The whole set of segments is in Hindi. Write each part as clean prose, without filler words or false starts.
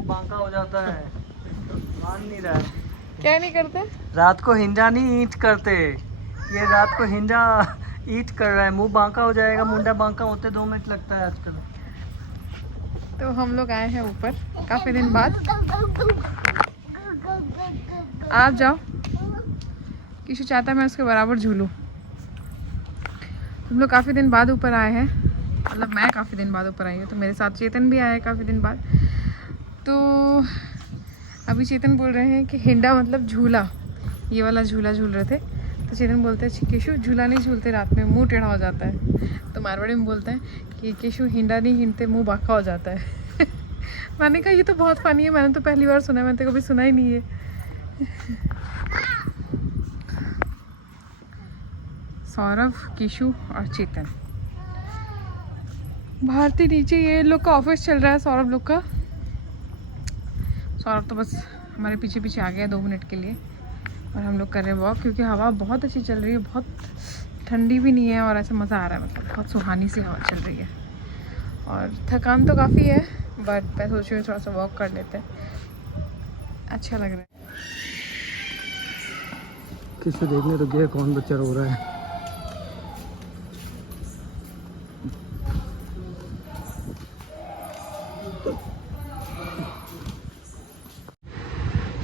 मुंह बांका हो जाता है, मान नहीं रहा है। क्या नहीं करते? रात को हिंजा नहीं ईट करते, ये रात को हिंजा ईट कर रहा है, मुंह बांका हो जाएगा, मुंडा बांका होते 2 मिनट लगता है आजकल। तो हम लोग आए हैं ऊपर काफ़ी दिन बाद। आप जाओ, किसी चाहता है मैं उसके बराबर झूलूं। हम लोग काफ़ी दिन बाद ऊपर आए हैं, मतलब मैं काफ़ी दिन बाद ऊपर आई हूँ, तो मेरे साथ चेतन भी आया है काफ़ी दिन बाद। तो अभी चेतन बोल रहे हैं कि हिंडा मतलब झूला, ये वाला झूला झूल रहे थे। तो चेतन बोलते हैं केशु झूला नहीं झूलते रात में, मुंह टेढ़ा हो जाता है। तो मारवाड़ी में बोलते हैं कि केशु हिंडा नहीं हिंडते, मुंह बांका हो जाता है। मैंने कहा ये तो बहुत फनी है, मैंने तो पहली बार सुना है, मैंने तो कभी सुना ही नहीं है। सौरभ, केशु और चेतन। भारती नीचे, ये लोग का ऑफिस चल रहा है, सौरभ लोग का। सौरभ तो बस हमारे पीछे पीछे आ गया 2 मिनट के लिए, और हम लोग कर रहे हैं वॉक, क्योंकि हवा बहुत अच्छी चल रही है, बहुत ठंडी भी नहीं है, और ऐसा मज़ा आ रहा है, मतलब बहुत सुहानी सी हवा चल रही है। और थकान तो काफ़ी है, बट मैं सोच रही हूँ थोड़ा सा वॉक कर लेते हैं, अच्छा लग रहा है। किसी देखने तो गया, कौन बच्चा रो रहा है।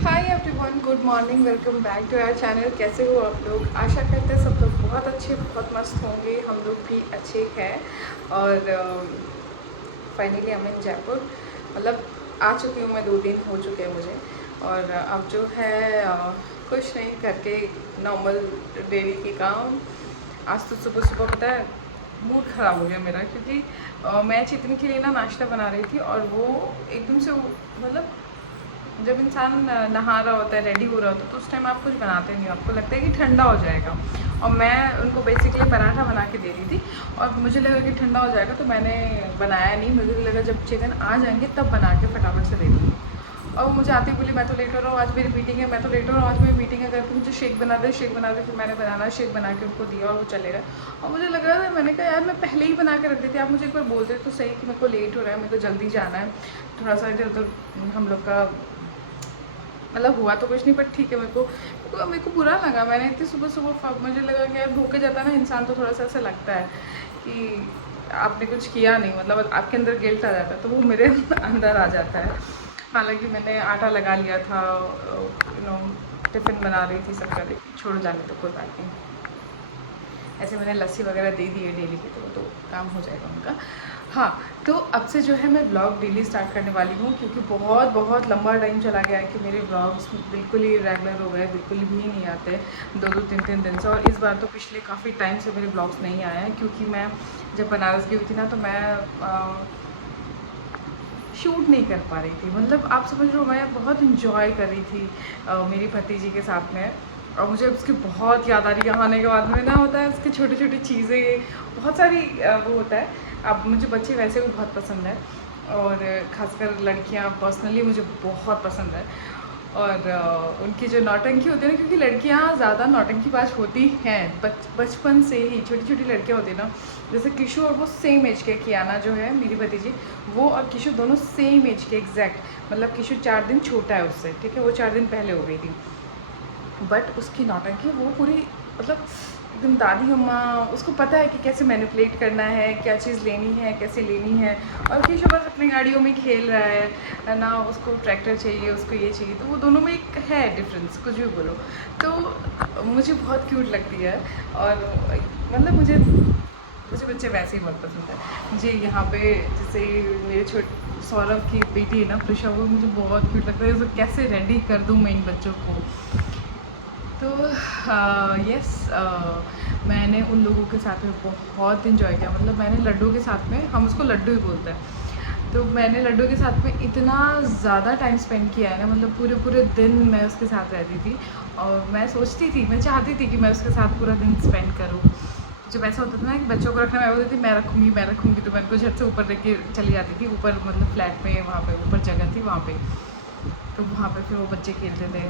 Hi everyone, good morning, welcome back to our channel. कैसे हो आप लोग? आशा करते हैं सब लोग बहुत अच्छे, बहुत मस्त होंगे। हम लोग भी अच्छे हैं। और फाइनली हम इन जयपुर, मतलब आ चुकी हूँ मैं, 2 दिन हो चुके हैं मुझे। और अब जो है कुछ नहीं करके नॉर्मल डेली के काम। आज तो सुबह सुबह पता है मूड ख़राब हो गया मेरा, क्योंकि मैं चेतन के लिए ना नाश्ता बना रही थी, और वो एकदम से मतलब जब इंसान नहा रहा होता है, रेडी हो रहा होता है, तो उस टाइम आप कुछ बनाते नहीं हो, आपको लगता है कि ठंडा हो जाएगा। और मैं उनको बेसिकली पराठा बना के दे रही थी, और मुझे लगा कि ठंडा हो जाएगा, तो मैंने बनाया नहीं। मुझे लगा जब चेतन आ जाएंगे तब बना के फटाफट से दे दूँगी। और मुझे आती बोली मैं तो लेट हो रहा हूँ, आज मेरी मीटिंग है, मैं तो लेट हो रहा हूँ, आज मेरी मीटिंग है करके मुझे शेक बना दे, शेक बना दे। फिर मैंने बनाना शेक बना के उनको दिया, और वो चले गए। और मुझे लग रहा था, मैंने कहा यार मैं पहले ही बना के रख देती, आप मुझे एक बार बोलते तो सही कि मेरे को लेट हो रहा है, मेरे को जल्दी जाना है, थोड़ा सा इधर उधर हम लोग का मतलब हुआ तो कुछ नहीं, बट ठीक है। मेरे को बुरा लगा, मैंने इतनी सुबह सुबह मुझे लगा कि यार भूखे जाता है ना इंसान, तो थोड़ा सा ऐसा लगता है कि आपने कुछ किया नहीं, मतलब आपके अंदर गिल्ट आ जाता है, तो वो मेरे अंदर आ जाता है। हालांकि मैंने आटा लगा लिया था, टिफ़िन बना रही थी, सब कर रही थी, छोड़ जाने तो कोई बात नहीं। ऐसे मैंने लस्सी वगैरह दे दी है डेली की, तो काम हो जाएगा उनका। हाँ, तो अब से जो है मैं व्लॉग डेली स्टार्ट करने वाली हूँ, क्योंकि बहुत बहुत लंबा टाइम चला गया है कि मेरे व्लॉग्स बिल्कुल ही रेगुलर हो गए, बिल्कुल भी नहीं आते 2-2 3-3 दिन से। और इस बार तो पिछले काफ़ी टाइम से मेरे व्लॉग्स नहीं आए हैं, क्योंकि मैं जब बनारस गई हुई थी ना, तो मैं शूट नहीं कर पा रही थी। मतलब आप समझ लो, मैं बहुत इन्जॉय कर रही थी मेरी भतीजी के साथ में, और मुझे उसकी बहुत याद आ रही है। यहाँ आने के बाद में ना होता है उसकी छोटी छोटी चीज़ें, बहुत सारी वो होता है। अब मुझे बच्चे वैसे भी बहुत पसंद है, और ख़ासकर लड़कियाँ पर्सनली मुझे बहुत पसंद है। और उनकी जो नौटंकी होती है ना, क्योंकि लड़कियाँ ज़्यादा नौटंकीबाज होती हैं बचपन से ही। छोटी छोटी लड़कियाँ होती हैं ना, जैसे किशु और वो सेम एज के, कियाना जो है मेरी भतीजी, वो और किशु दोनों सेम एज के एग्जैक्ट। मतलब किशु 4 दिन छोटा है उससे, ठीक है, वो 4 दिन पहले हो गई थी। बट उसकी नौटंकी वो पूरी मतलब एकदम दादी अम्मा, उसको पता है कि कैसे मैनिपुलेट करना है, क्या चीज़ लेनी है, कैसे लेनी है। और किशु बस अपनी गाड़ियों में खेल रहा है ना, उसको ट्रैक्टर चाहिए, उसको ये चाहिए। तो वो दोनों में एक है डिफरेंस, कुछ भी बोलो। तो मुझे बहुत क्यूट लगती है, और मतलब मुझे बच्चे वैसे ही बहुत पसंद है। मुझे यहाँ पे जैसे मेरे छोटे सौरभ की बेटी है ना प्रिशा, वो मुझे बहुत क्यूट लगता है। उसको कैसे रेडी कर दूँ मैं इन बच्चों को। तो यस, मैंने उन लोगों के साथ में बहुत इन्जॉय किया। मतलब मैंने लड्डू के साथ में, हम उसको लड्डू ही बोलते हैं, तो मैंने लड्डू के साथ में इतना ज़्यादा टाइम स्पेंड किया है ना, मतलब पूरे पूरे दिन मैं उसके साथ रहती थी। और मैं सोचती थी, मैं चाहती थी कि मैं उसके साथ पूरा दिन स्पेंड करूँ। जब ऐसा होता था ना कि बच्चों को रखना, मैं बोलती थी मैं रखूँगी, तो मैं उनको झट से ऊपर लेके चली जाती थी। ऊपर मतलब फ्लैट में, वहाँ पे ऊपर जगह थी वहाँ पे, तो वहाँ पे फिर वो बच्चे खेलते थे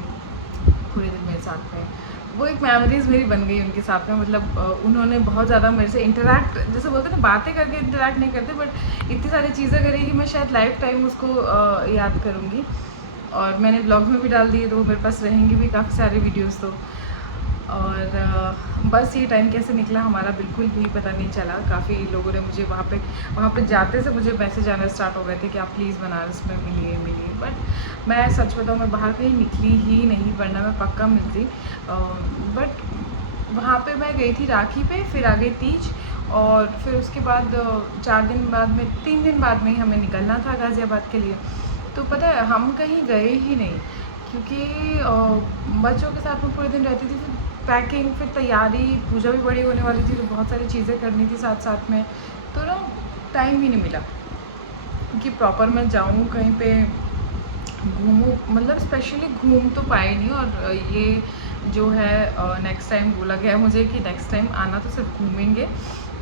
पूरे दिन मेरे साथ में। वो एक मेमोरीज मेरी बन गई उनके साथ में। मतलब उन्होंने बहुत ज़्यादा मेरे से इंटरेक्ट, जैसे बोलते हैं ना बातें करके इंटरेक्ट नहीं करते, बट इतनी सारी चीज़ें करी कि मैं शायद लाइफ टाइम उसको याद करूँगी। और मैंने ब्लॉग्स में भी डाल दिए, तो मेरे पास रहेंगी भी काफ़ी सारे वीडियोस। तो और बस ये टाइम कैसे निकला हमारा बिल्कुल भी पता नहीं चला। काफ़ी लोगों ने मुझे वहाँ पे जाते से मुझे मैसेज आना स्टार्ट हो गए थे कि आप प्लीज़ बनारस में मिलिए। बट मैं सच बताऊँ, मैं बाहर कहीं निकली ही नहीं, वरना मैं पक्का मिलती। बट वहाँ पे मैं गई थी राखी पे, फिर आ गई तीज, और फिर उसके बाद 4 दिन बाद में, 3 दिन बाद में ही हमें निकलना था गाज़ियाबाद के लिए। तो पता है हम कहीं गए ही नहीं, क्योंकि बच्चों के साथ में पूरे दिन रहती थी। फिर पैकिंग, फिर तैयारी, पूजा भी बड़ी होने वाली थी, तो बहुत सारी चीज़ें करनी थी साथ साथ में। तो ना टाइम ही नहीं मिला कि प्रॉपर मैं जाऊँ कहीं पे घूमूँ, मतलब स्पेशली घूम तो पाए नहीं। और ये जो है नेक्स्ट टाइम बोला गया है मुझे कि नेक्स्ट टाइम आना तो सिर्फ घूमेंगे।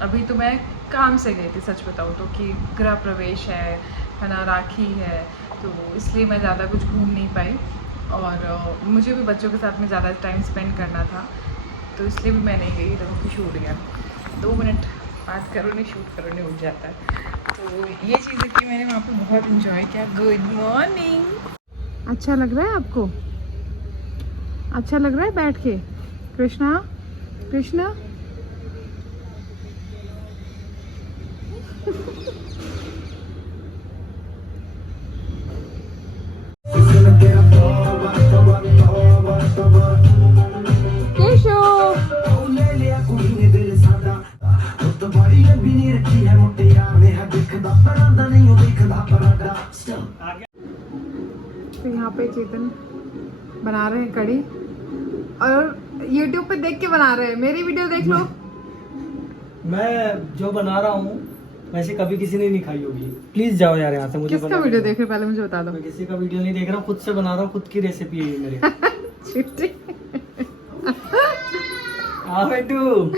अभी तो मैं काम से गई थी सच बताऊँ तो, कि गृह प्रवेश है ना, राखी है, तो इसलिए मैं ज़्यादा कुछ घूम नहीं पाई। और मुझे भी बच्चों के साथ में ज़्यादा टाइम स्पेंड करना था, तो इसलिए भी मैं नहीं गई। तो छूट गया, 2 मिनट बात करो नहीं, शूट करो नहीं, उठ जाता है। तो ये चीज़ें की मैंने वहाँ पे बहुत इन्जॉय किया। Good morning. अच्छा लग रहा है आपको? अच्छा लग रहा है बैठ के? कृष्णा, कृष्णा तो यहाँ पे चेतन बना रहे हैं कढ़ी, और YouTube पे देख के बना रहे हैं। मेरी वीडियो देख लो। मैं जो बना रहा हूँ वैसे कभी किसी ने नहीं खाई होगी। प्लीज जाओ यार यहाँ से। मुझे किसका वीडियो देख रहे पहले मुझे बता दो। मैं किसी का वीडियो नहीं देख रहा हूँ, खुद से बना रहा हूँ, खुद की रेसिपी है ये मेरी। हाँ बेटू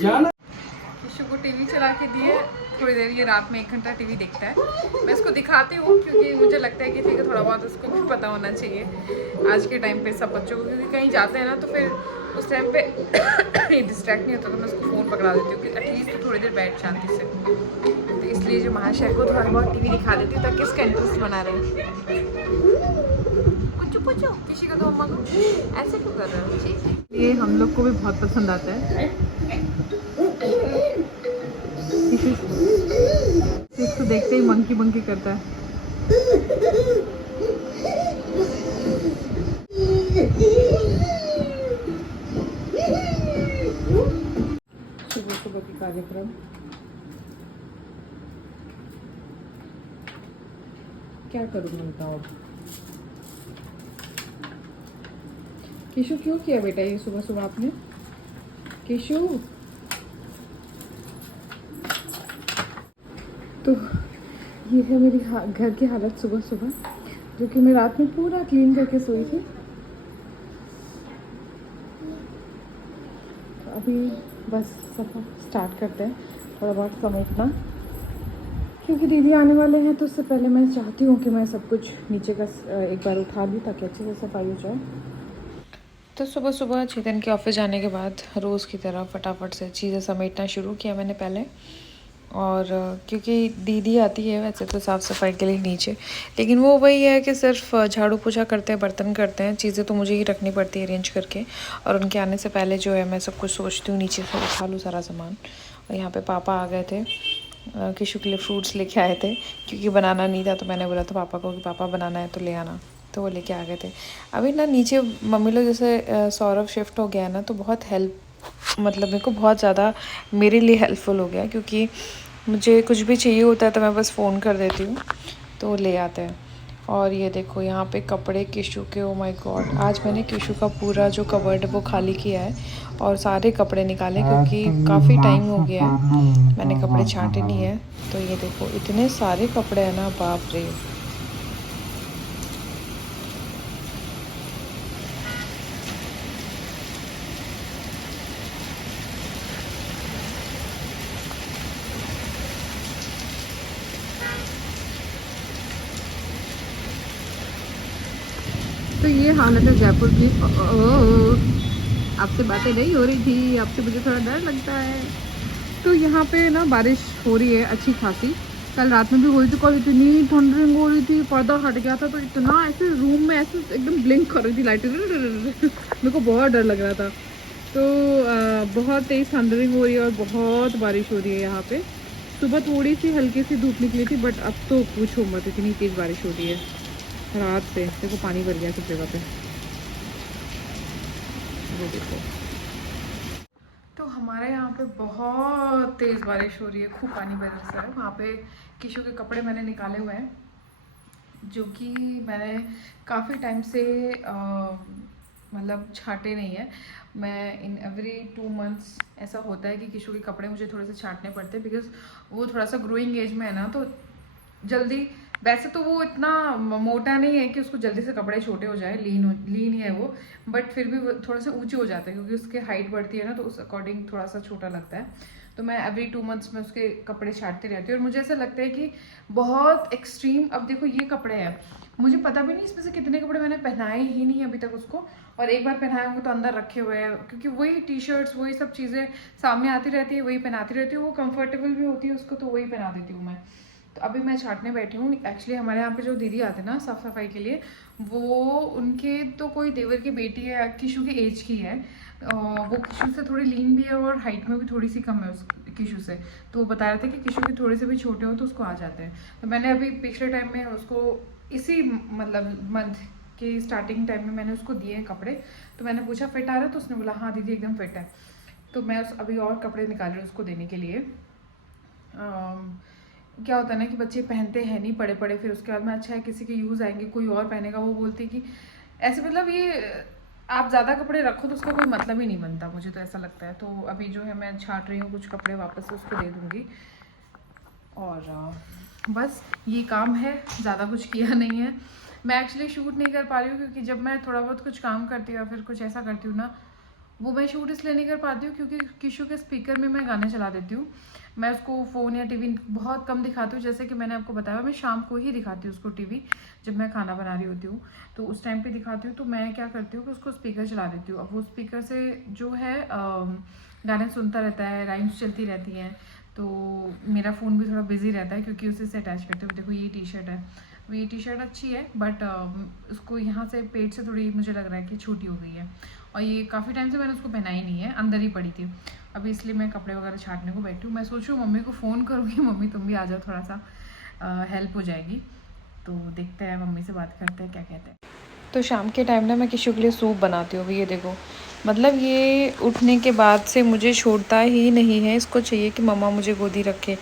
जाना। किशु को टीवी चला के दिए, थोड़ी देर ये रात में 1 घंटा टीवी देखता है। मैं इसको दिखाती हूँ क्योंकि मुझे लगता है कि ठीक है, थोड़ा बहुत उसको भी पता होना चाहिए आज के टाइम पे सब बच्चों को, क्योंकि कहीं जाते हैं ना तो फिर उस टाइम पे डिस्ट्रैक्ट नहीं होता, तो मैं उसको फ़ोन पकड़ा देती हूँ कि एटलीस्ट तो थोड़ी देर बैठ शांति से। तो इसलिए जो महाशय को थोड़ा बहुत टीवी दिखा देती हूँ ताकि इसका इंटरेस्ट बना रहे। कुछ पूछो किसी को, तो मम्मा को ऐसे क्यों कर रहे हो? ये हम लोग को भी बहुत पसंद आता है। इसको देखते ही मंकी मंकी करता है। सुबह सुबह की कार्यक्रम क्या करूँ मैं, बताओ। केशु क्यों किया बेटा ये सुबह सुबह आपने? केशु, तो ये है मेरी घर की हालत सुबह सुबह, जो कि मैं रात में पूरा क्लीन करके सोई थी। तो अभी बस सफा स्टार्ट करते हैं, थोड़ा बहुत समेटना, क्योंकि दीदी आने वाले हैं। तो उससे पहले मैं चाहती हूँ कि मैं सब कुछ नीचे का एक बार उठा लूँ ताकि अच्छे से सफाई हो जाए। तो सुबह सुबह चेतन के ऑफिस जाने के बाद रोज़ की तरह फटाफट से चीज़ें समेटना शुरू किया मैंने पहले। और क्योंकि दीदी आती है वैसे तो साफ़ सफाई के लिए नीचे, लेकिन वो वही है कि सिर्फ झाड़ू पोछा करते हैं, बर्तन करते हैं, चीज़ें तो मुझे ही रखनी पड़ती है अरेंज करके। और उनके आने से पहले जो है मैं सब कुछ सोचती हूँ नीचे से उठा लूँ सारा सामान। और यहाँ पे पापा आ गए थे, किशु के लिए फ्रूट्स लेके आए थे, क्योंकि बनाना नहीं था। तो मैंने बोला था पापा को कि पापा बनाना है तो ले आना, तो वो लेके आ गए थे। अभी ना नीचे मम्मी लोग जैसे सौरभ शिफ्ट हो गया ना, तो बहुत हेल्प, मतलब मेरे को बहुत ज़्यादा मेरे लिए हेल्पफुल हो गया, क्योंकि मुझे कुछ भी चाहिए होता है तो मैं बस फ़ोन कर देती हूँ तो वो ले आते हैं। और ये देखो यहाँ पे कपड़े किशु के, ओ माय गॉड, आज मैंने किशु का पूरा जो कबर्ड है वो खाली किया है और सारे कपड़े निकाले, क्योंकि काफ़ी टाइम हो गया है मैंने कपड़े छांटे नहीं है। तो ये देखो इतने सारे कपड़े हैं ना, बाप रे। तो ये हालत है जयपुर की। आपसे बातें नहीं हो रही थी, आपसे मुझे थोड़ा डर लगता है। तो यहाँ पे ना बारिश हो रही है अच्छी खासी। कल रात में भी हुई थी, कल इतनी थंडरिंग हो रही थी, पर्दा हट गया था तो इतना ऐसे रूम में ऐसे एकदम ब्लिंक कर रही थी लाइटें। मेरे को बहुत डर लग रहा था। तो बहुत तेज़ थंडरिंग हो रही है और बहुत बारिश हो रही है यहाँ पे। सुबह थोड़ी सी हल्की सी धूप निकली थी, बट अब तो पूछो मत, इतनी तेज़ बारिश हो रही है रात से। देखो पानी भर गया सब जगह पे, वो देखो। तो हमारे यहाँ पे बहुत तेज़ बारिश हो रही है, खूब पानी भर रहा है। वहाँ पे किशु के कपड़े मैंने निकाले हुए हैं, जो कि मैंने काफ़ी टाइम से मतलब छांटे नहीं है। मैं इन एवरी 2 मंथ्स ऐसा होता है कि किशु के कपड़े मुझे थोड़े से छांटने पड़ते हैं, बिकॉज वो थोड़ा सा ग्रोइंग एज में है ना, तो जल्दी, वैसे तो वो इतना मोटा नहीं है कि उसको जल्दी से कपड़े छोटे हो जाए, लीन ही है वो, बट फिर भी वो थोड़ा सा ऊंचे हो जाते हैं क्योंकि उसके हाइट बढ़ती है ना, तो उस अकॉर्डिंग थोड़ा सा छोटा लगता है। तो मैं एवरी 2 मंथ्स में उसके कपड़े छाटती रहती हूँ। और मुझे ऐसा लगता है कि बहुत एक्सट्रीम, अब देखो ये कपड़े हैं, मुझे पता भी नहीं इसमें से कितने कपड़े मैंने पहनाए ही नहीं अभी तक उसको, और एक बार पहनाए होंगे तो अंदर रखे हुए हैं, क्योंकि वही टी शर्ट्स वही सब चीज़ें सामने आती रहती है, वही पहनाती रहती हूँ, वो कंफर्टेबल भी होती है उसको, तो वही पहना देती हूँ मैं। तो अभी मैं छाटने बैठी हूँ। एक्चुअली हमारे यहाँ पे जो दीदी आते हैं ना साफ़ सफाई के लिए, वो उनके तो कोई देवर की बेटी है, किशु की एज की है, वो किशु से थोड़ी लीन भी है और हाइट में भी थोड़ी सी कम है उस किशु से। तो वो बता रहे थे कि किशु के थोड़े से भी छोटे हो तो उसको आ जाते हैं। तो मैंने अभी पिछले टाइम में उसको इसी मतलब मंथ के स्टार्टिंग टाइम में मैंने उसको दिए हैं कपड़े। तो मैंने पूछा फिट आ रहा है, तो उसने बोला हाँ दीदी एकदम फिट है। तो मैं अभी और कपड़े निकाल रही हूँ उसको देने के लिए। क्या होता है ना कि बच्चे पहनते हैं नहीं पड़े पड़े, फिर उसके बाद में अच्छा है किसी के यूज़ आएंगे, कोई और पहनेगा, वो बोलते कि ऐसे, मतलब ये आप ज़्यादा कपड़े रखो तो उसका कोई मतलब ही नहीं बनता, मुझे तो ऐसा लगता है। तो अभी जो है मैं छाट रही हूँ कुछ कपड़े, वापस से उसको दे दूँगी। और बस ये काम है, ज़्यादा कुछ किया नहीं है। मैं एक्चुअली शूट नहीं कर पा रही हूँ क्योंकि जब मैं थोड़ा बहुत कुछ काम करती हूँ या फिर कुछ ऐसा करती हूँ ना, वो मैं शूट इसलिए नहीं कर पाती हूँ क्योंकि किशु के स्पीकर में मैं गाने चला देती हूँ। मैं उसको फ़ोन या टीवी बहुत कम दिखाती हूँ, जैसे कि मैंने आपको बताया मैं शाम को ही दिखाती हूँ उसको टीवी, जब मैं खाना बना रही होती हूँ तो उस टाइम पे दिखाती हूँ। तो मैं क्या करती हूँ कि उसको स्पीकर चला देती हूँ। अब वो स्पीकर से जो है गाने सुनता रहता है, राइम्स चलती रहती हैं, तो मेरा फ़ोन भी थोड़ा बिजी रहता है क्योंकि उसी से अटैच करते हुए। देखो ये टी शर्ट है, ये टी शर्ट अच्छी है, बट उसको यहाँ से पेट से थोड़ी मुझे लग रहा है कि छोटी हो गई है, और ये काफ़ी टाइम से मैंने उसको पहनाई नहीं है, अंदर ही पड़ी थी। अभी इसलिए मैं कपड़े वगैरह छाटने को बैठी हूँ। मैं सोच रही हूँ मम्मी को फ़ोन करूँगी, मम्मी तुम भी आ जाओ, थोड़ा सा हेल्प हो जाएगी। तो देखते हैं, मम्मी से बात करते हैं क्या कहते हैं। तो शाम के टाइम ना मैं किशु के लिए सूप बनाती हूँ। ये देखो, मतलब ये उठने के बाद से मुझे छोड़ता ही नहीं है, इसको चाहिए कि मम्मा मुझे गोदी रखे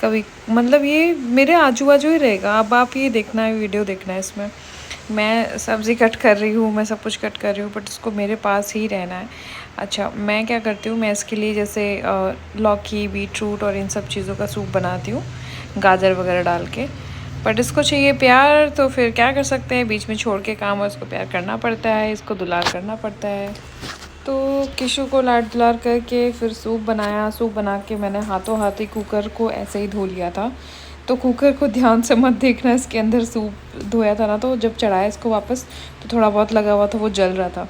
कभी, मतलब ये मेरे आजू बाजू ही रहेगा। अब आप ये देखना है, वीडियो देखना है, इसमें मैं सब्ज़ी कट कर रही हूँ, मैं सब कुछ कट कर रही हूँ, बट इसको मेरे पास ही रहना है। अच्छा, मैं क्या करती हूँ, मैं इसके लिए जैसे लौकी, बीटरूट और इन सब चीज़ों का सूप बनाती हूँ, गाजर वगैरह डाल के। बट इसको चाहिए प्यार, तो फिर क्या कर सकते हैं, बीच में छोड़ के काम, और इसको प्यार करना पड़ता है, इसको दुलार करना पड़ता है। तो किशु को लाड दुलार करके फिर सूप बनाया। सूप बना के मैंने हाथों हाथ ही कुकर को ऐसे ही धो लिया था। तो कुकर को ध्यान से मत देखना, इसके अंदर सूप धोया था ना, तो जब चढ़ाया इसको वापस तो थोड़ा बहुत लगा हुआ था, वो जल रहा था।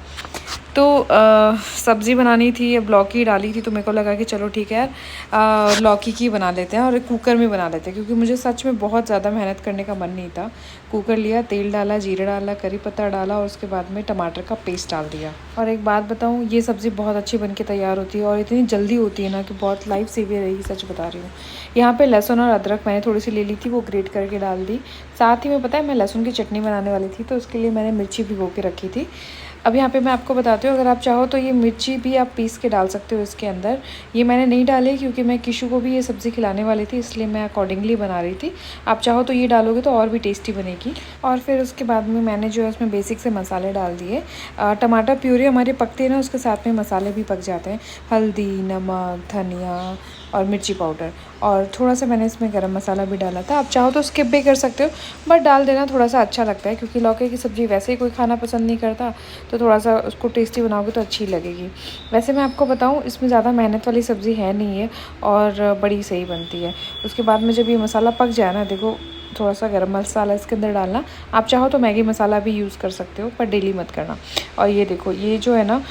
तो सब्ज़ी बनानी थी, अब लौकी डाली थी, तो मेरे को लगा कि चलो ठीक है यार, लौकी की बना लेते हैं और कुकर में बना लेते हैं, क्योंकि मुझे सच में बहुत ज़्यादा मेहनत करने का मन नहीं था। कुकर लिया, तेल डाला, जीरा डाला, करी पत्ता डाला, और उसके बाद में टमाटर का पेस्ट डाल दिया। और एक बात बताऊँ, ये सब्ज़ी बहुत अच्छी बन के तैयार होती है और इतनी जल्दी होती है ना कि बहुत लाइफ सेवियर रही, सच बता रही हूँ। यहाँ पे लहसुन और अदरक मैंने थोड़ी सी ले ली थी, वो ग्रेट करके डाल दी। साथ ही में पता है, मैं लहसुन की चटनी बनाने वाली थी, तो उसके लिए मैंने मिर्ची भिगो के रखी थी। अब यहाँ पे मैं आपको बताती हूँ, अगर आप चाहो तो ये मिर्ची भी आप पीस के डाल सकते हो इसके अंदर। ये मैंने नहीं डाली क्योंकि मैं किशु को भी ये सब्ज़ी खिलाने वाली थी, इसलिए मैं अकॉर्डिंगली बना रही थी। आप चाहो तो ये डालोगे तो और भी टेस्टी बनेगी। और फिर उसके बाद में मैंने जो है उसमें बेसिक से मसाले डाल दिए। टमाटर प्यूरी हमारी पकती है ना, उसके साथ में मसाले भी पक जाते हैं, हल्दी, नमक, धनिया और मिर्ची पाउडर, और थोड़ा सा मैंने इसमें गरम मसाला भी डाला था। आप चाहो तो स्किप भी कर सकते हो, बट डाल देना थोड़ा सा अच्छा लगता है, क्योंकि लौकी की सब्ज़ी वैसे ही कोई खाना पसंद नहीं करता, तो थोड़ा सा उसको टेस्टी बनाओगे तो अच्छी लगेगी। वैसे मैं आपको बताऊं, इसमें ज़्यादा मेहनत वाली सब्ज़ी है नहीं है और बड़ी सही बनती है। उसके बाद में जब ये मसाला पक जाए ना, देखो थोड़ा सा गरम मसाला इसके अंदर डालना। आप चाहो तो मैगी मसाला भी यूज़ कर सकते हो, पर डेली मत करना। और ये देखो, ये जो है ना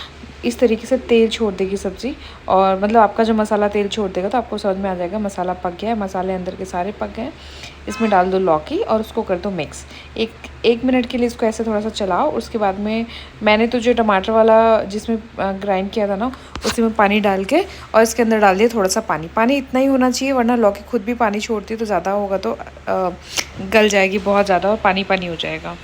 इस तरीके से तेल छोड़ देगी सब्ज़ी, और मतलब आपका जो मसाला तेल छोड़ देगा तो आपको समझ में आ जाएगा मसाला पक गया है, मसाले अंदर के सारे पक गए हैं। इसमें डाल दो लौकी और उसको कर दो मिक्स। एक मिनट के लिए इसको ऐसे थोड़ा सा चलाओ। उसके बाद में मैंने तो जो टमाटर वाला जिसमें ग्राइंड किया था ना, उसी में पानी डाल के और इसके अंदर डाल दिया थोड़ा सा पानी। पानी इतना ही होना चाहिए, वरना लौकी खुद भी पानी छोड़ती है, तो ज़्यादा होगा तो गल जाएगी बहुत ज़्यादा और पानी पानी हो जाएगा।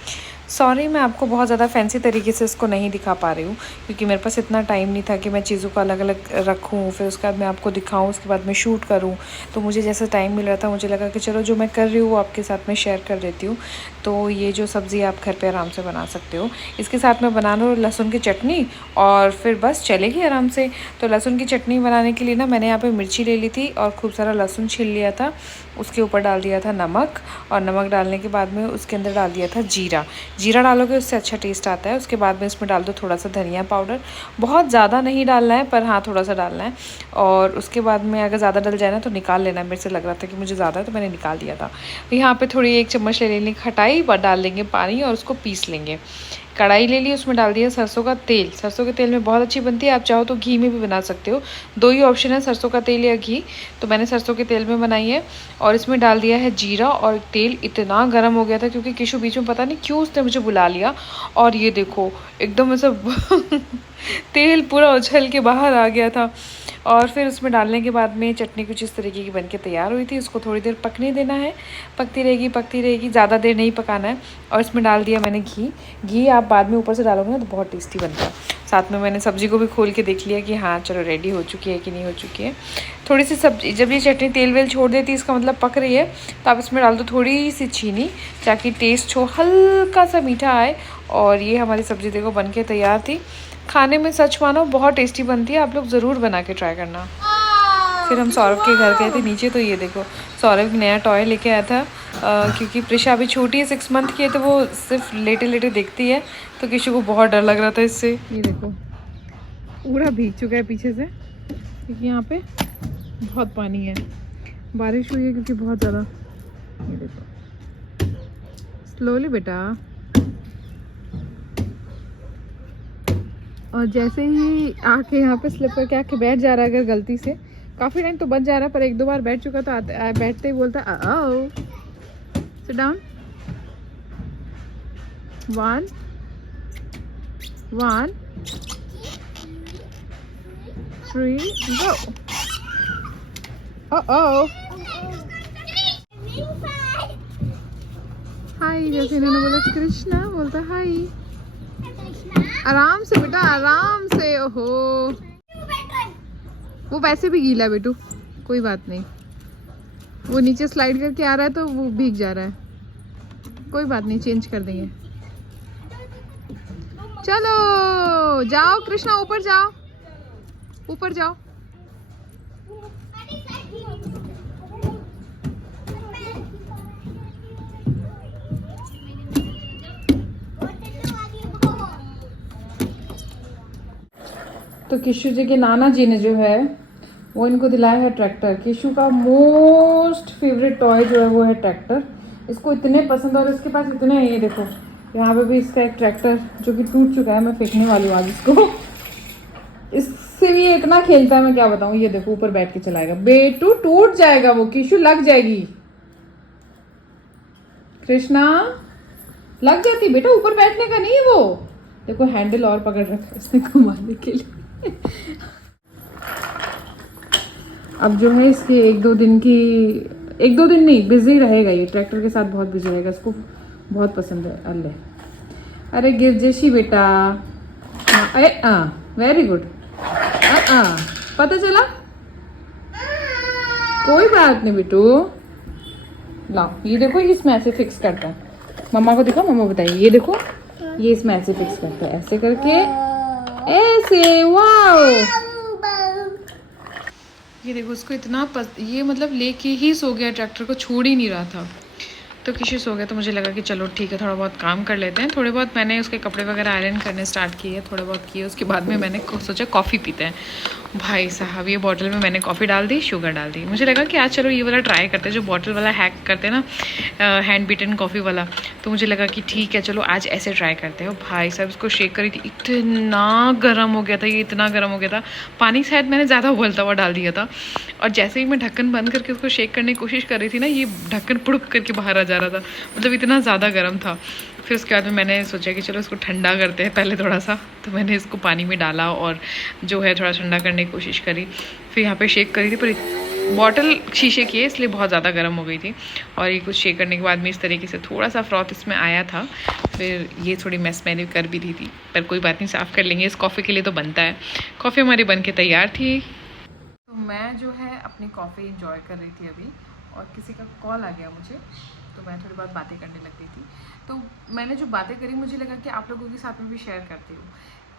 सॉरी, मैं आपको बहुत ज़्यादा फैंसी तरीके से इसको नहीं दिखा पा रही हूँ, क्योंकि मेरे पास इतना टाइम नहीं था कि मैं चीज़ों को अलग अलग रखूँ, फिर उसके बाद मैं आपको दिखाऊँ, उसके बाद मैं शूट करूँ। तो मुझे जैसा टाइम मिल रहा था, मुझे लगा कि चलो जो मैं कर रही हूँ वो आपके साथ में शेयर कर देती हूँ। तो ये जो सब्ज़ी आप घर पे आराम से बना सकते हो। इसके साथ में बना लो लहसुन की चटनी और फिर बस चलेगी आराम से। तो लहसुन की चटनी बनाने के लिए ना मैंने यहाँ पे मिर्ची ले ली थी और खूब सारा लहसुन छील लिया था। उसके ऊपर डाल दिया था नमक, और नमक डालने के बाद में उसके अंदर डाल दिया था जीरा। जीरा डालोगे उससे अच्छा टेस्ट आता है। उसके बाद में इसमें डाल दो थोड़ा सा धनिया पाउडर, बहुत ज़्यादा नहीं डालना है, पर हाँ थोड़ा सा डालना है। और उसके बाद में अगर ज़्यादा डल जाए ना तो निकाल लेना। मेरे से लग रहा था कि मुझे ज़्यादा है तो मैंने निकाल दिया था। यहाँ पे थोड़ी 1 चम्मच ले लेनी खटाई, डाल देंगे पानी और उसको पीस लेंगे। कढ़ाई ले ली, उसमें डाल दिया सरसों का तेल। सरसों के तेल में बहुत अच्छी बनती है, आप चाहो तो घी में भी बना सकते हो। 2 ही ऑप्शन है, सरसों का तेल या घी। तो मैंने सरसों के तेल में बनाई है। और इसमें डाल दिया है जीरा, और तेल इतना गर्म हो गया था क्योंकि किशु बीच में पता नहीं क्यों उसने मुझे बुला लिया, और ये देखो एकदम ऐसा तेल पूरा उछल के बाहर आ गया था। और फिर उसमें डालने के बाद में चटनी कुछ इस तरीके की बनके तैयार हुई थी। उसको थोड़ी देर पकने देना है, पकती रहेगी, ज़्यादा देर नहीं पकाना है। और इसमें डाल दिया मैंने घी आप बाद में ऊपर से डालोगे ना तो बहुत टेस्टी बनता है। साथ में मैंने सब्ज़ी को भी खोल के देख लिया कि हाँ चलो रेडी हो चुकी है कि नहीं हो चुकी है। थोड़ी सी सब्जी, जब ये चटनी तेल वेल छोड़ देती है इसका मतलब पक रही है, तो आप इसमें डाल दो थोड़ी सी चीनी, ताकि टेस्ट हो हल्का सा मीठा आए। और ये हमारी सब्ज़ी देखो बन के तैयार थी। खाने में सच मानो बहुत टेस्टी बनती है, आप लोग ज़रूर बना के ट्राई करना। फिर हम सौरभ के घर गए थे नीचे, तो ये देखो सौरभ नया टॉय लेके आया था। क्योंकि प्रिशा अभी छोटी है, 6 मंथ की है, तो वो सिर्फ लेटे लेटे देखती है, तो किशु को बहुत डर लग रहा था इससे। ये देखो पूरा भीग चुका है पीछे से, क्योंकि यहाँ पे बहुत पानी है, बारिश हुई है क्योंकि बहुत ज़्यादा। ये देखो स्लोली बेटा। और जैसे ही आके यहाँ पे स्लिप करके आके बैठ जा रहा है, अगर गलती से, काफ़ी टाइम तो बच जा रहा है, पर 1-2 बार बैठ चुका तो बैठते ही बोलता आओ सिट डाउन। 1 1 3 गो। ओ हाय, जैसे इन्होंने बोला कृष्णा, बोलता हाय। आराम से बेटा, आराम से। ओहो, वो वैसे भी गीला बेटू, कोई बात नहीं। वो नीचे स्लाइड करके आ रहा है तो वो भीग जा रहा है, कोई बात नहीं, चेंज कर देंगे। चलो जाओ कृष्णा, ऊपर जाओ, ऊपर जाओ। तो किशु जी के नाना जी ने जो है वो इनको दिलाया है ट्रैक्टर। किशु का मोस्ट फेवरेट टॉय जो है वो है ट्रैक्टर। इसको इतने पसंद, और इसके पास इतने हैं। ये देखो यहाँ पे भी इसका एक ट्रैक्टर जो कि टूट चुका है, मैं फेंकने वाली हूँ आज इसको। इससे भी ये इतना खेलता है, मैं क्या बताऊँ। ये देखो ऊपर बैठ के चलाएगा बेटू, टूट जाएगा वो, किशु लग जाएगी। कृष्णा लग जाती बेटा, ऊपर बैठने का नहीं है वो। देखो हैंडल और पकड़ रखा है इसने घुमाने के लिए। अब जो है इसके 1-2 दिन नहीं, बिजी रहेगा ये, ट्रैक्टर के साथ बहुत बिजी रहेगा, इसको बहुत पसंद है। अल्ले अरे गिरजेशी बेटा, अरे वेरी गुड। पता चला, कोई बात नहीं बेटू। लाओ ये देखो, ये इसमें ऐसे फिक्स करता है। मम्मा को दिखाओ, मम्मा बताइए। ये देखो ये इसमें ऐसे फिक्स करता है, ऐसे करके ऐसे। वाओ, ये देखो उसको इतना ये मतलब लेके ही सो गया, ट्रैक्टर को छोड़ ही नहीं रहा था। तो किशु सो गया, तो मुझे लगा कि चलो ठीक है, थोड़ा बहुत काम कर लेते हैं। थोड़े बहुत मैंने उसके कपड़े वगैरह आयरन करने स्टार्ट किए, थोड़े बहुत किए। उसके बाद में मैंने सोचा कॉफ़ी पीते हैं। भाई साहब ये बॉटल में मैंने कॉफ़ी डाल दी, शुगर डाल दी। मुझे लगा कि आज चलो ये वाला ट्राई करते हैं, जो बॉटल वाला हैक करते हैं ना, हैंड बीटन कॉफ़ी वाला। तो मुझे लगा कि ठीक है चलो आज ऐसे ट्राई करते हैं। भाई साहब इसको शेक करी थी, इतना गर्म हो गया था ये, इतना गर्म हो गया था। पानी शायद मैंने ज़्यादा उबलता हुआ डाल दिया था, और जैसे ही मैं ढक्कन बंद करके उसको शेक करने की कोशिश कर रही थी ना, ये ढक्कन पुड़क करके बाहर आ जा रहा था, मतलब इतना ज़्यादा गर्म था। फिर उसके बाद में मैंने सोचा कि चलो इसको ठंडा करते हैं पहले थोड़ा सा। तो मैंने इसको पानी में डाला और जो है थोड़ा ठंडा करने की कोशिश करी। फिर यहाँ पे शेक करी थी, पर बॉटल शीशे की है इसलिए बहुत ज़्यादा गर्म हो गई थी। और ये कुछ शेक करने के बाद में इस तरीके से थोड़ा सा फ्रॉथ इसमें आया था। फिर ये थोड़ी मैस मैंने कर भी दी थी, पर कोई बात नहीं, साफ़ कर लेंगे, इस कॉफ़ी के लिए तो बनता है। कॉफ़ी हमारी बन के तैयार थी। तो मैं जो है अपनी कॉफ़ी इंजॉय कर रही थी अभी, और किसी का कॉल आ गया मुझे, तो मैं थोड़ी बहुत बातें करने लग गई थी। तो मैंने जो बातें करी मुझे लगा कि आप लोगों के साथ में भी शेयर करती हूँ,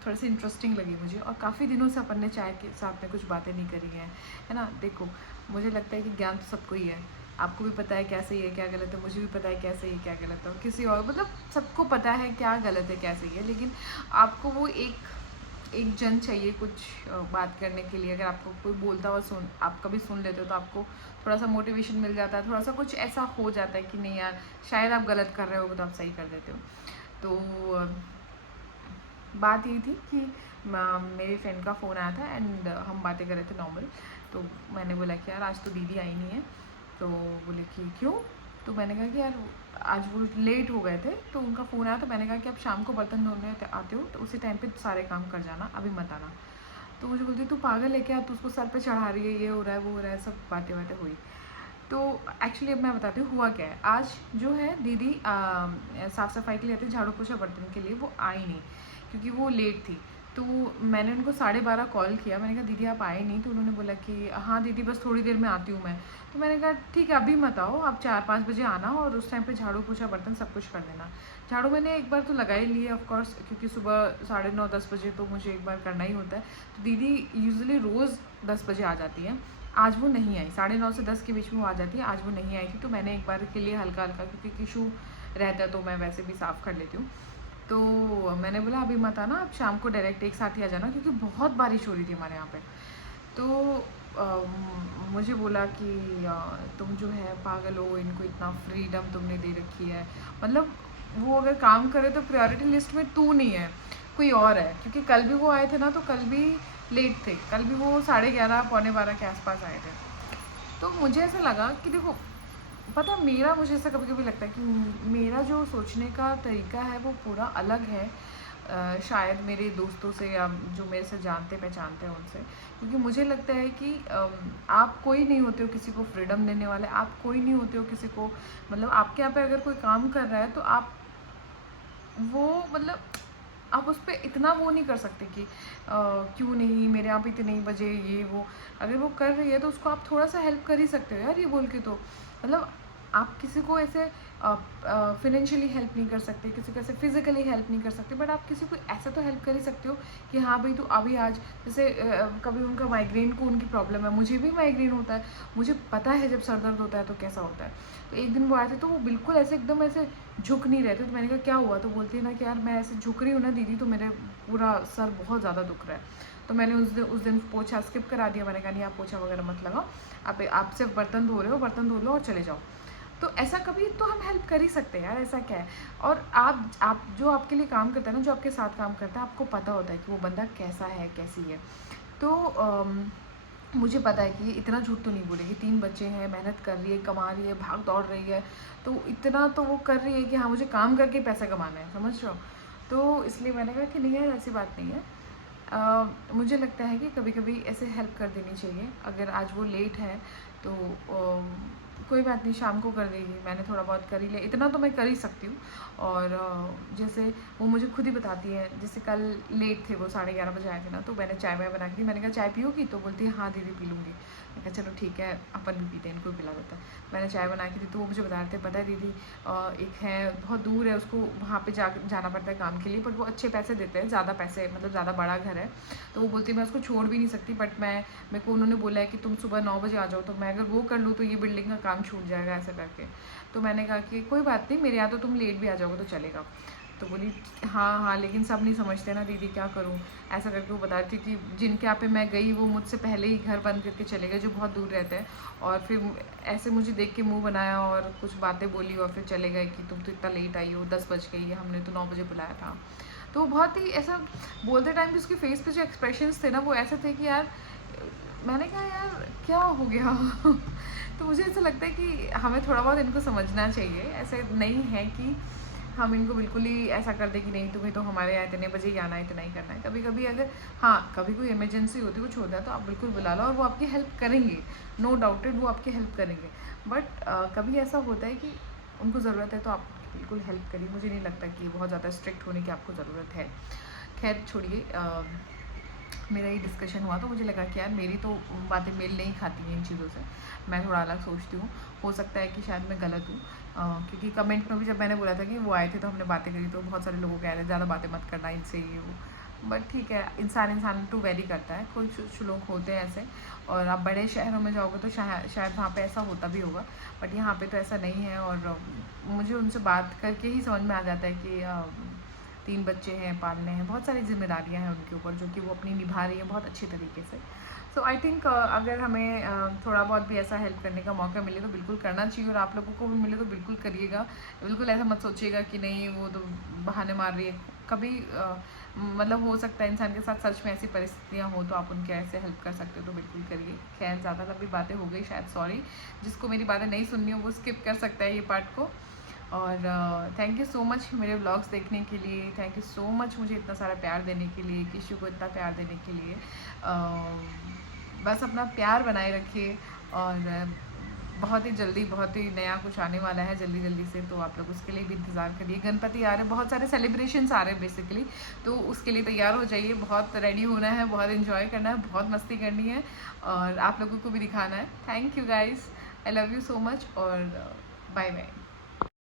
थोड़ी सी इंटरेस्टिंग लगी मुझे। और काफ़ी दिनों से अपन ने चाय के साथ में कुछ बातें नहीं करी हैं, है ना। देखो मुझे लगता है कि ज्ञान तो सबको ही है, आपको भी पता है क्या सही है क्या गलत है, मुझे भी पता है क्या सही है क्या गलत है, और किसी और मतलब सबको पता है क्या गलत है क्या सही है। लेकिन आपको वो एक जन चाहिए कुछ बात करने के लिए। अगर आपको कोई बोलता हुआ आप कभी सुन लेते हो तो आपको थोड़ा सा मोटिवेशन मिल जाता है, थोड़ा सा कुछ ऐसा हो जाता है कि नहीं यार शायद आप गलत कर रहे हो तो आप सही कर देते हो। तो बात ये थी कि मेरे फ्रेंड का फ़ोन आया था एंड हम बातें कर रहे थे नॉर्मल। तो मैंने बोला कि यार आज तो दीदी आई नहीं है। तो बोले कि क्यों? तो मैंने कहा कि यार आज वो लेट हो गए थे तो उनका फ़ोन आया। तो मैंने कहा कि आप शाम को बर्तन धोने आते हो तो उसी टाइम पे सारे काम कर जाना, अभी मत आना। तो मुझे बोलती तू पागल है क्या, तू उसको सर पे चढ़ा रही है, ये हो रहा है वो हो रहा है, सब बातें हुई। तो एक्चुअली अब मैं बताती हूँ हुआ क्या है। आज जो है दीदी साफ़ सफाई के लिए आती, झाड़ू पोछा बर्तन के लिए, वो आई नहीं क्योंकि वो लेट थी। तो मैंने उनको 12:30 कॉल किया, मैंने कहा दीदी आप आए नहीं। तो उन्होंने बोला कि हाँ दीदी बस थोड़ी देर में आती हूँ मैं। तो मैंने कहा ठीक है अभी मत आओ, आप 4-5 बजे आना और उस टाइम पे झाड़ू पोछा बर्तन सब कुछ कर देना। झाड़ू मैंने एक बार तो लगा ही लिया ऑफकोर्स, क्योंकि सुबह 9:30-10 बजे तो मुझे एक बार करना ही होता है। तो दीदी यूजुअली रोज़ 10 बजे आ जाती है, आज वो नहीं आई। 9:30 से 10 के बीच में वो आ जाती है, आज वो नहीं आई थी। तो मैंने एक बार के लिए हल्का हल्का, क्योंकि टिशू रहता है तो मैं वैसे भी साफ़ कर लेती हूँ। तो मैंने बोला अभी मत आना, आप शाम को डायरेक्ट एक साथ ही आ जाना, क्योंकि बहुत बारिश हो रही थी हमारे यहाँ पे। तो मुझे बोला कि तुम जो है पागल हो, इनको इतना फ्रीडम तुमने दे रखी है, मतलब वो अगर काम करे तो प्रायोरिटी लिस्ट में तू नहीं है, कोई और है। क्योंकि कल भी वो आए थे ना, तो कल भी लेट थे, कल भी वो 11:30 पौने 12 के आसपास आए थे। तो मुझे ऐसा लगा कि देखो पता मेरा, मुझे ऐसा कभी कभी लगता है कि मेरा जो सोचने का तरीका है वो पूरा अलग है शायद मेरे दोस्तों से या जो मेरे से जानते पहचानते हैं उनसे। क्योंकि मुझे लगता है कि आप कोई नहीं होते हो किसी को फ्रीडम देने वाले, आप कोई नहीं होते हो किसी को, मतलब आपके यहाँ पे अगर कोई काम कर रहा है तो आप वो मतलब आप उस पर इतना वो नहीं कर सकते कि क्यों नहीं मेरे यहाँ पे इतने बजे ये वो। अगर वो कर रही है तो उसको आप थोड़ा सा हेल्प कर ही सकते हो यार, ये बोल के। तो मतलब आप किसी को ऐसे फिनेंशियली हेल्प नहीं कर सकते, किसी को ऐसे फिजिकली हेल्प नहीं कर सकते, बट आप किसी को ऐसा तो हेल्प कर ही सकते हो कि हाँ भाई तो अभी आज जैसे कभी उनका माइग्रेन को उनकी प्रॉब्लम है, मुझे भी माइग्रेन होता है, मुझे पता है जब सर दर्द होता है तो कैसा होता है। तो एक दिन वो आए थे तो वो बिल्कुल ऐसे एकदम ऐसे झुक नहीं रहे थे। तो मैंने कहा क्या हुआ? तो बोलती है ना कि यार मैं ऐसे झुक रही हूँ ना दीदी तो मेरे पूरा सर बहुत ज़्यादा दुख रहा है। तो मैंने उस दिन पोछा स्किप करा दिया। मैंने कहा नहीं आप पोछा वगैरह मत लगाओ, आप सिर्फ बर्तन धो रहे हो, बर्तन धो लो और चले जाओ। तो ऐसा कभी तो हम हेल्प कर ही सकते हैं यार, ऐसा क्या है। और आप जो आपके लिए काम करता है ना, जो आपके साथ काम करता है, आपको पता होता है कि वो बंदा कैसा है कैसी है। तो मुझे पता है कि इतना झूठ तो नहीं बोलेगी, 3 बच्चे हैं, मेहनत कर रही है, कमा रही है, भाग दौड़ रही है, तो इतना तो वो कर रही है कि हाँ मुझे काम करके पैसा कमाना है, समझ रहे हो। तो इसलिए मैंने कहा कि नहीं यार ऐसी बात नहीं है। मुझे लगता है कि कभी कभी ऐसे हेल्प कर देनी चाहिए। अगर आज वो लेट है तो कोई बात नहीं, शाम को कर देगी, मैंने थोड़ा बहुत कर ही लिया, इतना तो मैं कर ही सकती हूँ। और जैसे वो मुझे खुद ही बताती है, जैसे कल लेट थे वो 11:30 बजे आए थे ना, तो मैंने चाय वाय बना के दी। मैंने कहा चाय पियोगी? तो बोलती है हाँ दीदी पी लूँगी। मैं कहा चलो ठीक है अपन भी पीते हैं, इनको भी पिला देता है। मैंने चाय बना के दी तो वो मुझे बता रहे थे पता है दीदी एक है बहुत दूर है, उसको वहाँ पे जाना पड़ता है काम के लिए, बट वो अच्छे पैसे देते हैं, ज़्यादा पैसे, मतलब ज़्यादा बड़ा घर है। तो वो बोलती है मैं उसको छोड़ भी नहीं सकती, बट मेरे को उन्होंने बोला है कि तुम सुबह 9 बजे आ जाओ, तो मैं अगर वो कर लूँ तो ये बिल्डिंग का काम छूट जाएगा ऐसे करके। तो मैंने कहा कि कोई बात नहीं, मेरे यहाँ तो तुम लेट भी आ जाओगे तो चलेगा। तो बोली हाँ हाँ, लेकिन सब नहीं समझते ना दीदी, क्या करूँ, ऐसा करके वो बता रही थी कि जिनके यहाँ पे मैं गई वो मुझसे पहले ही घर बंद करके चले गए, जो बहुत दूर रहते हैं, और फिर ऐसे मुझे देख के मुंह बनाया और कुछ बातें बोली और फिर चले गए कि तुम तो इतना लेट आई हो, 10 बज गई है, हमने तो 9 बजे बुलाया था। तो वो बहुत ही ऐसा बोलते टाइम भी उसके फेस पे जो एक्सप्रेशंस थे ना वो ऐसे थे कि यार, मैंने कहा यार क्या हो गया तो मुझे ऐसा लगता है कि हमें थोड़ा बहुत इनको समझना चाहिए, ऐसे नहीं है कि हम इनको बिल्कुल ही ऐसा कर दें कि नहीं तुम्हें तो हमारे यहाँ इतने बजे ही आना है, इतना ही करना है। कभी कभी अगर हाँ कभी कोई इमरजेंसी होती है, कुछ होता है, तो आप बिल्कुल बुला लो और वो आपकी हेल्प करेंगे, नो डाउटेड वो आपकी हेल्प करेंगे। बट कभी ऐसा होता है कि उनको ज़रूरत है तो आप बिल्कुल हेल्प करिए। मुझे नहीं लगता कि बहुत ज़्यादा स्ट्रिक्ट होने की आपको ज़रूरत है। खैर छोड़िए, मेरा ये डिस्कशन हुआ तो मुझे लगा कि यार मेरी तो बातें मेल नहीं खाती हैं इन चीज़ों से, मैं थोड़ा अलग सोचती हूँ। हो सकता है कि शायद मैं गलत हूँ, क्योंकि कमेंट में भी जब मैंने बोला था कि वो आए थे तो हमने बातें करी, तो बहुत सारे लोगों कह रहे हैं ज़्यादा बातें मत करना इनसे, ये वो। बट ठीक है, इंसान टू वेरी करता है, कुछ लोग होते हैं ऐसे। और आप बड़े शहरों में जाओगे तो शायद वहाँ पे ऐसा होता भी होगा, बट यहाँ पे तो ऐसा नहीं है। और मुझे उनसे बात करके ही समझ में आ जाता है कि 3 बच्चे हैं, पालने हैं, बहुत सारी जिम्मेदारियां हैं उनके ऊपर, जो कि वो अपनी निभा रही है बहुत अच्छे तरीके से। सो आई थिंक अगर हमें थोड़ा बहुत भी ऐसा हेल्प करने का मौका मिले तो बिल्कुल करना चाहिए, और आप लोगों को भी मिले तो बिल्कुल करिएगा। बिल्कुल ऐसा मत सोचिएगा कि नहीं वो तो बहाने मार रही है। कभी मतलब हो सकता है इंसान के साथ सच में ऐसी परिस्थितियाँ हो तो आप उनके ऐसे हेल्प कर सकते हो तो बिल्कुल करिए। खैर ज़्यादा लंबी बातें हो गई शायद, सॉरी। जिसको मेरी बातें नहीं सुननी हो वो स्किप कर सकता है ये पार्ट को। और थैंक यू सो मच मेरे व्लॉग्स देखने के लिए, थैंक यू सो मच मुझे इतना सारा प्यार देने के लिए, किशु को इतना प्यार देने के लिए। बस अपना प्यार बनाए रखिए, और बहुत ही जल्दी बहुत ही नया कुछ आने वाला है जल्दी से, तो आप लोग उसके लिए भी इंतज़ार करिए। गणपति आ रहे हैं, बहुत सारे सेलिब्रेशंस आ रहे हैं बेसिकली, तो उसके लिए तैयार हो जाइए। बहुत रेडी होना है, बहुत इन्जॉय करना है, बहुत मस्ती करनी है, और आप लोगों को भी दिखाना है। Thank you guys, I love you so much, और बाय बाय।